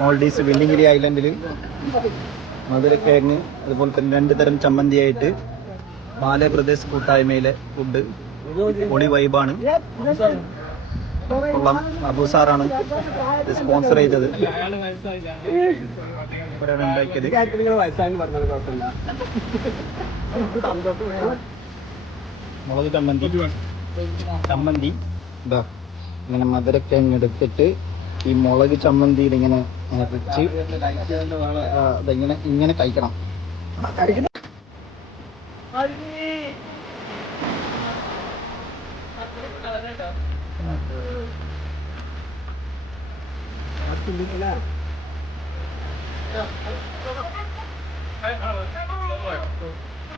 Maldives വെല്ലിംഗിരി ഐലൻഡിൽ മധുരക്കിഴങ്ങ് അതുപോലെ തന്നെ 2 തരം ചമ്മന്തിയായിട്ട് മാലപ്രദേശ് കൂട്ടായ്മയിലെ ഫുഡ് പൊളി വൈബാണ്. കൊള്ളാം. അബു സാറാണ് സ്പോൺസർ ചെയ്തത്. ഇവരാണ് ഉണ്ടാക്കിയത്. മുളക് ചമ്മന്തി ഇതാ ഇങ്ങനെ മധുരക്കിഴങ്ങ് എടുത്തിട്ട് ഈ മുളക് ചമ്മന്തിയിൽ ഇങ്ങനെ വെച്ച് ഇങ്ങനെ കഴിക്കണം.